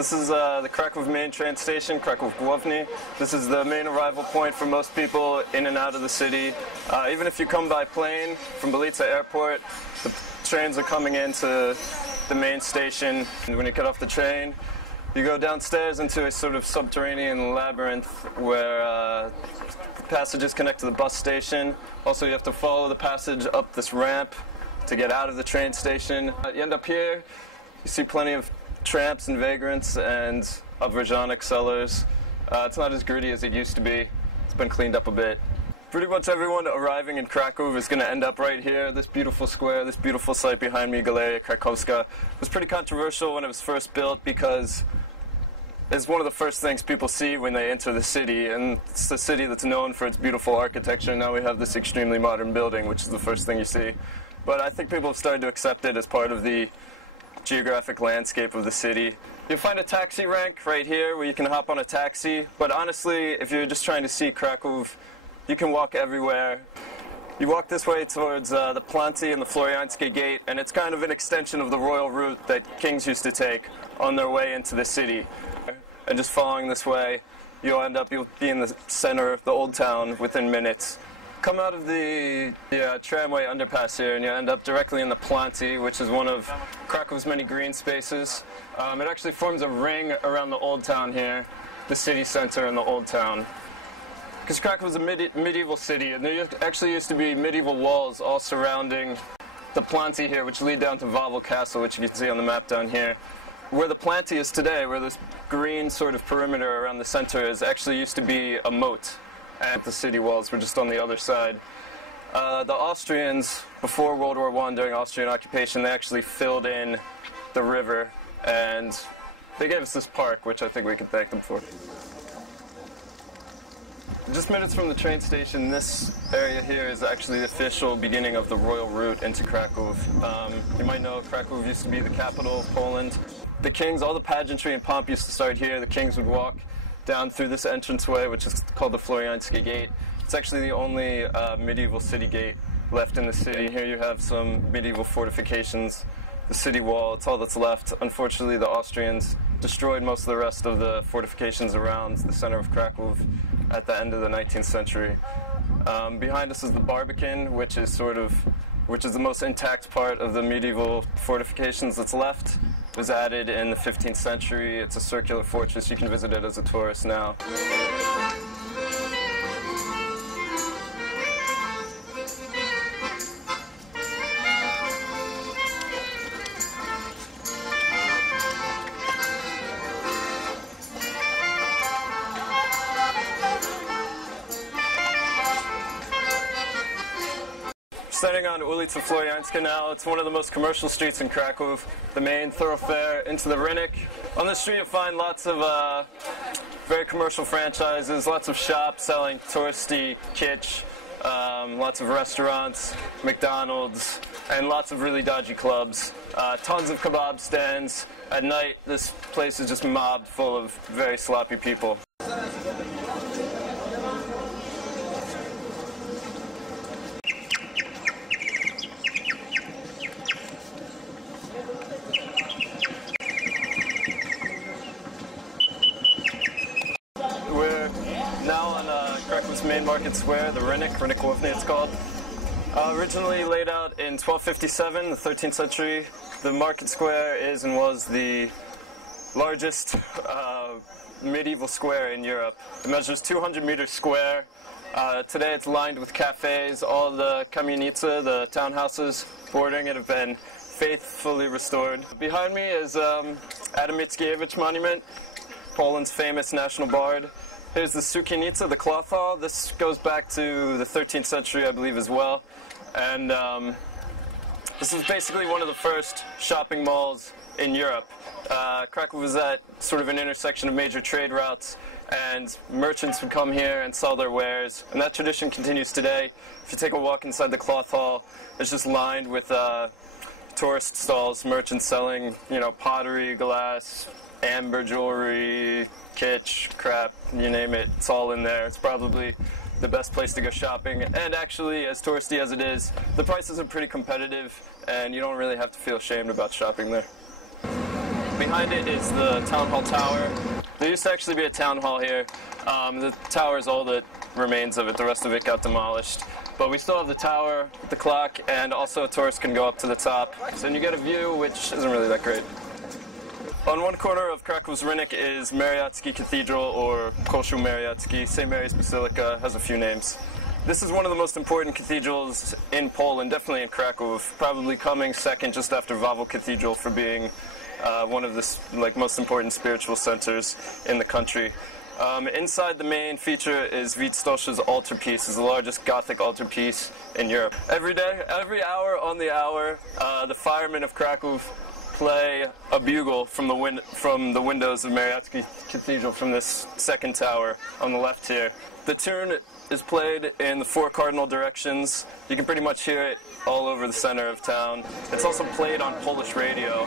This is the Krakow main train station, Krakow Główny. This is the main arrival point for most people in and out of the city. Even if you come by plane from Belica Airport, the trains are coming into the main station. And when you get off the train, you go downstairs into a sort of subterranean labyrinth where passages connect to the bus station. Also, you have to follow the passage up this ramp to get out of the train station. You end up here, you see plenty of tramps and vagrants and Obverzhanek sellers. It's not as gritty as it used to be. It's been cleaned up a bit. Pretty much everyone arriving in Krakow is going to end up right here. This beautiful square, this beautiful site behind me, Galeria Krakowska, was pretty controversial when it was first built because it's one of the first things people see when they enter the city, and it's a city that's known for its beautiful architecture. Now we have this extremely modern building, which is the first thing you see. But I think people have started to accept it as part of the geographic landscape of the city. You'll find a taxi rank right here where you can hop on a taxi, but honestly, if you're just trying to see Krakow, you can walk everywhere. You walk this way towards the Planty and the Floriansky Gate, and it's kind of an extension of the royal route that kings used to take on their way into the city. And just following this way, you'll be in the center of the old town within minutes. Come out of the tramway underpass here, and you end up directly in the Planty, which is one of Krakow's many green spaces. It actually forms a ring around the old town here, the city center in the old town. Because Krakow is a medieval city, and there actually used to be medieval walls all surrounding the Planty here, which lead down to Wawel Castle, which you can see on the map down here. Where the Planty is today, where this green sort of perimeter around the center is, actually used to be a moat, and the city walls were just on the other side. The Austrians, before World War I, during Austrian occupation, they actually filled in the river, and they gave us this park, which I think we can thank them for. Just minutes from the train station, this area here is actually the official beginning of the royal route into Krakow. You might know Krakow used to be the capital of Poland. The kings, all the pageantry and pomp used to start here. The kings would walk down through this entranceway, which is called the Floriansky Gate. It's actually the only medieval city gate left in the city. Here you have some medieval fortifications, the city wall, it's all that's left. Unfortunately, the Austrians destroyed most of the rest of the fortifications around the center of Krakow at the end of the 19th century. Behind us is the Barbican, which is the most intact part of the medieval fortifications that's left. It was added in the 15th century. It's a circular fortress. You can visit it as a tourist now. Standing on Ulica Florianska now, it's one of the most commercial streets in Krakow, the main thoroughfare into the Rynek. On this street you'll find lots of very commercial franchises, lots of shops selling touristy kitsch, lots of restaurants, McDonald's, and lots of really dodgy clubs. Tons of kebab stands. At night this place is just mobbed full of very sloppy people. Now on Krakow's main market square, the Rynek Główny it's called. Originally laid out in 1257, the 13th century, the market square is and was the largest medieval square in Europe. It measures 200 meters square. Today it's lined with cafes. All the kamienica, the townhouses bordering it, have been faithfully restored. Behind me is Adam Mickiewicz Monument, Poland's famous national bard. Here's the Sukienica, the cloth hall. This goes back to the 13th century, I believe, as well. And this is basically one of the first shopping malls in Europe. Krakow was at sort of an intersection of major trade routes, and merchants would come here and sell their wares. And that tradition continues today. If you take a walk inside the cloth hall, it's just lined with tourist stalls, merchants selling, pottery, glass, amber jewelry, kitsch, crap, you name it, it's all in there. It's probably the best place to go shopping, and actually, as touristy as it is, the prices are pretty competitive, and you don't really have to feel ashamed about shopping there. behind it is the town hall tower. There used to actually be a town hall here. The tower is all that remains of it. The rest of it got demolished. But we still have the tower, the clock, and also tourists can go up to the top. So then you get a view, which isn't really that great. On one corner of Krakow's Rynek is Mariacki Cathedral, or Kościół Mariacki. St. Mary's Basilica has a few names. This is one of the most important cathedrals in Poland, definitely in Krakow, probably coming second just after Wawel Cathedral for being one of the most important spiritual centers in the country. Inside the main feature is Wittstosz's altarpiece. It's the largest Gothic altarpiece in Europe. Every day, every hour on the hour, the firemen of Krakow play a bugle from the windows of Mariacki Cathedral from this second tower on the left here. The tune is played in the 4 cardinal directions. You can pretty much hear it all over the center of town. It's also played on Polish radio.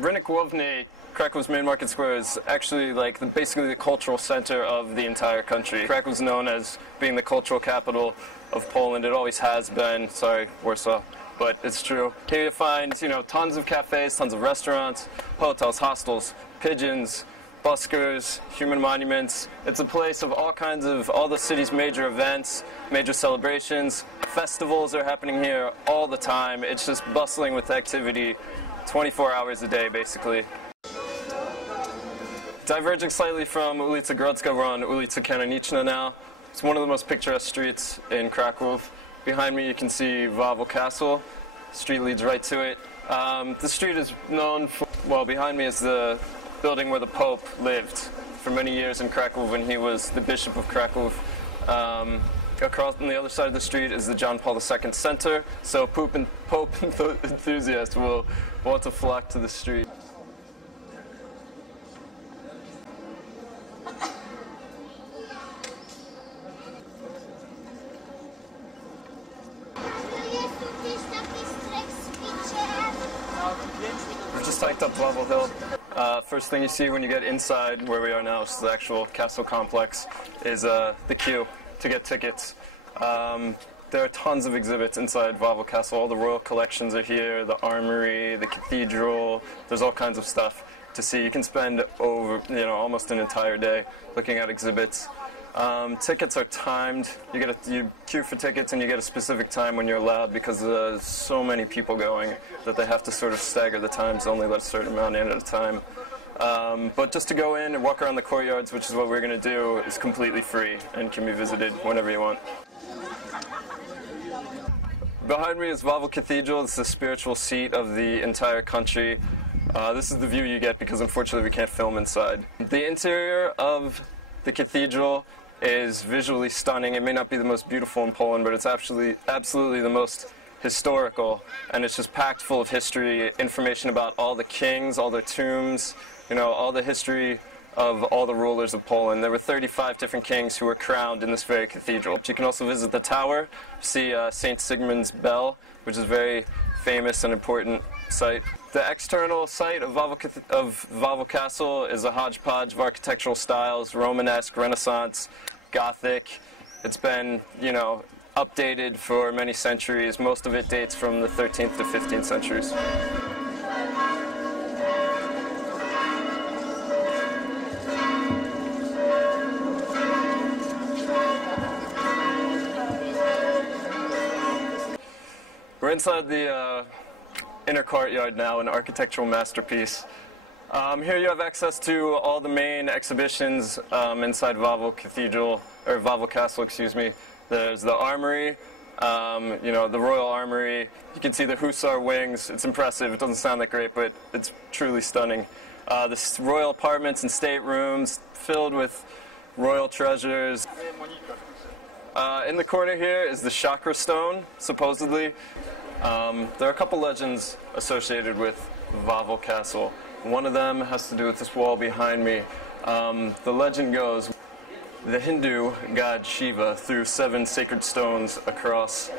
Rynek Główny, Krakow's main market square, is actually basically the cultural center of the entire country. Krakow's known as being the cultural capital of Poland. It always has been. Sorry, Warsaw, but it's true. Here you find, tons of cafes, tons of restaurants, hotels, hostels, pigeons, buskers, human monuments. It's a place of all the city's major events, major celebrations. Festivals are happening here all the time. It's just bustling with activity 24 hours a day, basically. Diverging slightly from Ulica Grodzka, we're on Ulica Kanoniczna now. It's one of the most picturesque streets in Krakow. Behind me you can see Wawel Castle. The street leads right to it. The street is known for, behind me is the building where the Pope lived for many years in Krakow when he was the Bishop of Krakow. Across on the other side of the street is the John Paul II Center, so Pope enthusiasts will want to flock to the street. We've just hiked up Wawel Hill. First thing you see when you get inside where we are now, which is the actual castle complex, is the queue to get tickets. There are tons of exhibits inside Wawel Castle. All the royal collections are here, the armory, the cathedral. There's all kinds of stuff to see. You can spend almost an entire day looking at exhibits. Tickets are timed. You queue for tickets and you get a specific time when you're allowed because there's so many people going that they have to sort of stagger the times, only let a certain amount in at a time. But just to go in and walk around the courtyards, which is what we're going to do, is completely free and can be visited whenever you want. Behind me is Wawel Cathedral. It's the spiritual seat of the entire country. This is the view you get because unfortunately we can't film inside. The interior of the cathedral is visually stunning. It may not be the most beautiful in Poland, but it's absolutely the most historical, and it's just packed full of history, information about all the kings, all their tombs, all the history of all the rulers of Poland. There were 35 different kings who were crowned in this very cathedral. You can also visit the tower, see St. Sigmund's Bell, which is a very famous and important site. The external site of Wawel Castle is a hodgepodge of architectural styles, Romanesque, Renaissance, Gothic. It's been, updated for many centuries. Most of it dates from the 13th to 15th centuries. We're inside the inner courtyard now, an architectural masterpiece. Here you have access to all the main exhibitions inside Wawel Cathedral, or Wawel Castle, excuse me. There's the armory, the royal armory. You can see the hussar wings. It's impressive. It doesn't sound that great, but it's truly stunning. The royal apartments and staterooms filled with royal treasures. In the corner here is the chakra stone, supposedly. There are a couple legends associated with Wawel Castle. One of them has to do with this wall behind me. The legend goes, the Hindu god Shiva threw 7 sacred stones across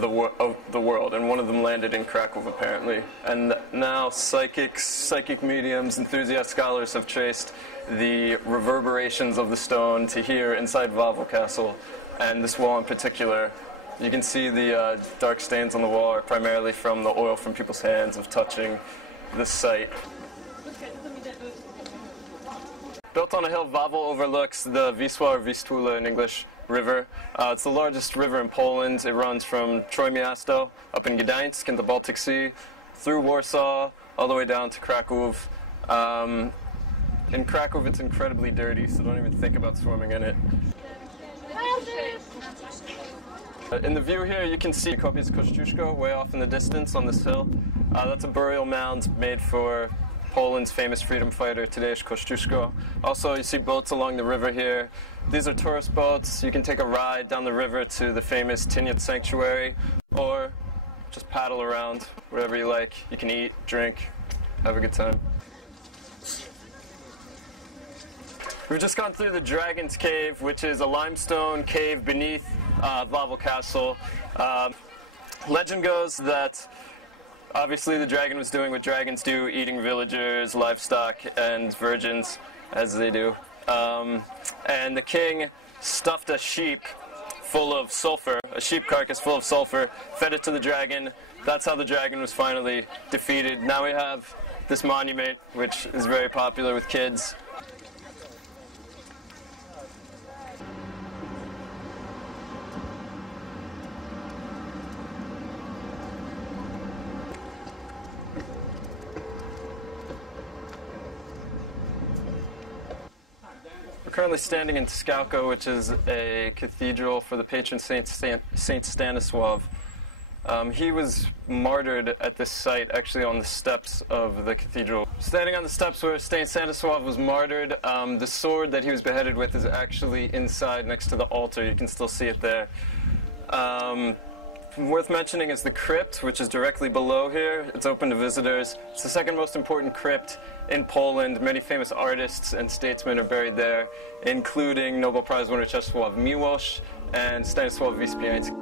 the world, and one of them landed in Krakow apparently. And now psychic mediums, enthusiast scholars have traced the reverberations of the stone to here inside Wawel Castle, and this wall in particular. You can see the dark stains on the wall are primarily from the oil from people's hands of touching this site. Built on a hill, Wawel overlooks the Wisła, or Vistula in English, river. It's the largest river in Poland. It runs from Trójmiasto up in Gdańsk in the Baltic Sea, through Warsaw, all the way down to Krakow. In Krakow, it's incredibly dirty, so don't even think about swimming in it. In the view here, you can see Kopiec Kościuszko way off in the distance on this hill. That's a burial mound made for Poland's famous freedom fighter Tadeusz Kościuszko. Also, you see boats along the river here. These are tourist boats. You can take a ride down the river to the famous Tyniec Sanctuary, or just paddle around, whatever you like. You can eat, drink, have a good time. We've just gone through the Dragon's Cave, which is a limestone cave beneath Wawel Castle. Legend goes that obviously the dragon was doing what dragons do, eating villagers, livestock, and virgins, as they do. And the king stuffed a sheep full of sulfur, a sheep carcass full of sulfur, fed it to the dragon. That's how the dragon was finally defeated. Now we have this monument, which is very popular with kids. We're currently standing in Skałka, which is a cathedral for the patron saint Stanisław. He was martyred at this site, actually on the steps of the cathedral. Standing on the steps where Saint Stanisław was martyred, the sword that he was beheaded with is actually inside next to the altar. You can still see it there. Worth mentioning is the crypt, which is directly below here. It's open to visitors. It's the second most important crypt in Poland. Many famous artists and statesmen are buried there, including Nobel Prize winner Czesław Miłosz and Stanisław Wyspiański.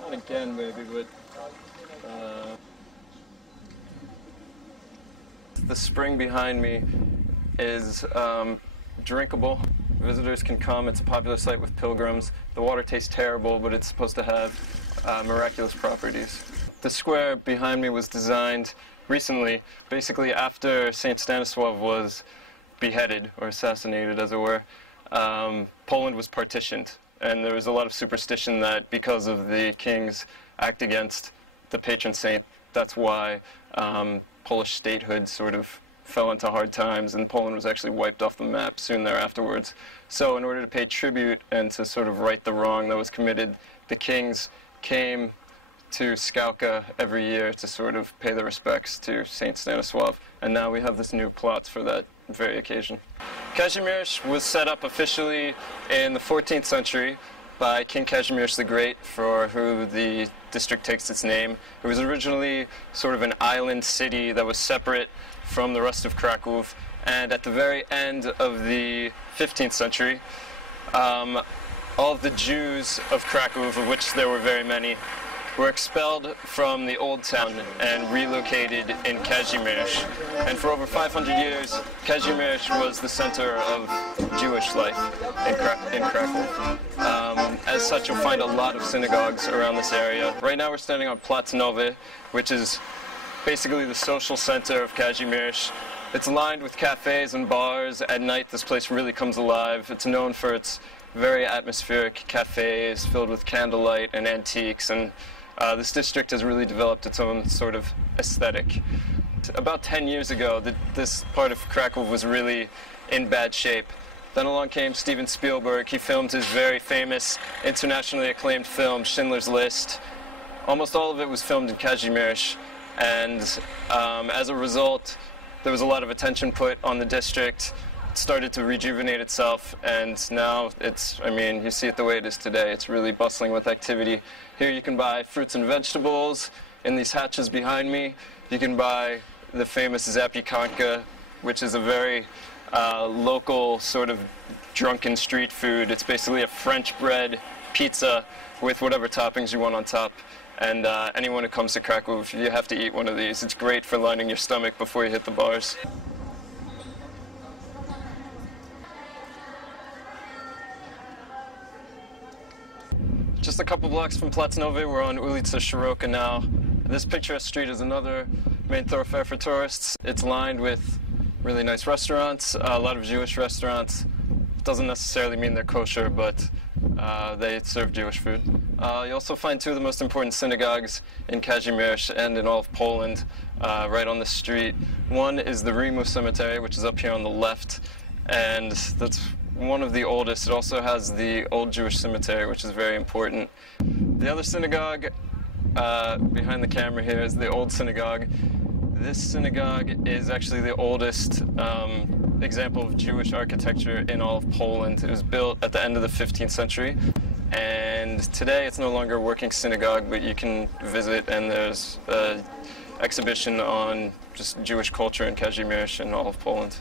Not again, maybe, but the spring behind me is drinkable. Visitors can come. It's a popular site with pilgrims. The water tastes terrible, but it's supposed to have miraculous properties. The square behind me was designed recently, basically after Saint Stanisław was beheaded, or assassinated as it were. Poland was partitioned, and there was a lot of superstition that because of the king's act against the patron saint, that's why Polish statehood sort of fell into hard times, and Poland was actually wiped off the map soon thereafterwards. So in order to pay tribute and to sort of right the wrong that was committed, the kings came to Skałka every year to sort of pay their respects to Saint Stanisław, and now we have this new plot for that very occasion. Kazimierz was set up officially in the 14th century by King Kazimierz the Great, for who the district takes its name. It was originally sort of an island city that was separate from the rest of Krakow, and at the very end of the 15th century, all of the Jews of Krakow, of which there were very many, were expelled from the old town and relocated in Kazimierz. And for over 500 years, Kazimierz was the center of Jewish life in Krakow. As such, you'll find a lot of synagogues around this area. Right now we're standing on Plac Nowy, which is basically the social center of Kazimierz. It's lined with cafes and bars. At night, this place really comes alive. It's known for its very atmospheric cafes filled with candlelight and antiques, and this district has really developed its own sort of aesthetic. About 10 years ago, this part of Krakow was really in bad shape. Then along came Steven Spielberg. He filmed his very famous, internationally acclaimed film, Schindler's List. Almost all of it was filmed in Kazimierz, and as a result, there was a lot of attention put on the district. started to rejuvenate itself, and now it's, I mean, you see it the way it is today. It's really bustling with activity. Here you can buy fruits and vegetables in these hatches behind me. You can buy the famous zapiekanka, which is a very local sort of drunken street food. It's basically a French bread pizza with whatever toppings you want on top. And anyone who comes to Krakow, you have to eat one of these. It's great for lining your stomach before you hit the bars. Just a couple blocks from Plac Nowy, we're on Ulica Szeroka now. This picturesque street is another main thoroughfare for tourists. It's lined with really nice restaurants, a lot of Jewish restaurants. It doesn't necessarily mean they're kosher, but they serve Jewish food. You also find two of the most important synagogues in Kazimierz and in all of Poland right on the street. One is the Rimu Cemetery, which is up here on the left, and that's one of the oldest. It also has the Old Jewish Cemetery, which is very important. The other synagogue behind the camera here is the Old Synagogue. This synagogue is actually the oldest example of Jewish architecture in all of Poland. It was built at the end of the 15th century, and today it's no longer a working synagogue, but you can visit, and there's an exhibition on just Jewish culture in Kazimierz and all of Poland.